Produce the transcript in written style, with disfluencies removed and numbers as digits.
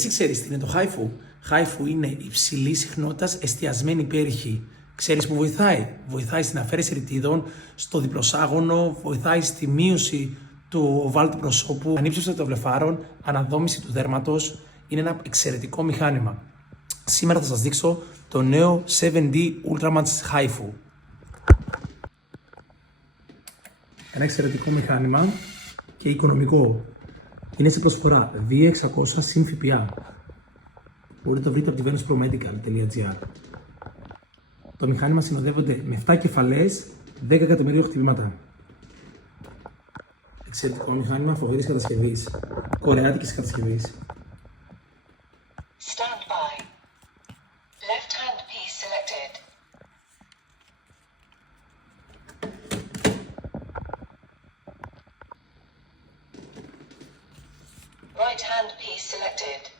Εσύ ξέρεις τι είναι το HIFU? HIFU είναι υψηλή συχνότητας εστιασμένη υπέρηχη. Ξέρεις που βοηθάει? Βοηθάει στην αφαίρεση ρητίδων, στο διπλοσάγωνο, βοηθάει στη μείωση του ovάλου του προσώπου, ανύψωση των βλεφάρων, αναδόμηση του δέρματος. Είναι ένα εξαιρετικό μηχάνημα. Σήμερα θα σας δείξω το νέο 7D Ultramax HIFU. Ένα εξαιρετικό μηχάνημα και οικονομικό. Είναι σε προσφορά 2.600 συν ΦΠΑ. Μπορείτε να το βρείτε από τη venuspromedical.gr. Το μηχάνημα συνοδεύονται με 7 κεφαλές, 10 εκατομμυρίων χτυπήματα. Εξαιρετικό μηχάνημα φοβερής κατασκευής. Κορεάτικης κατασκευής. Stand by. Left hand piece selected. Right hand piece selected.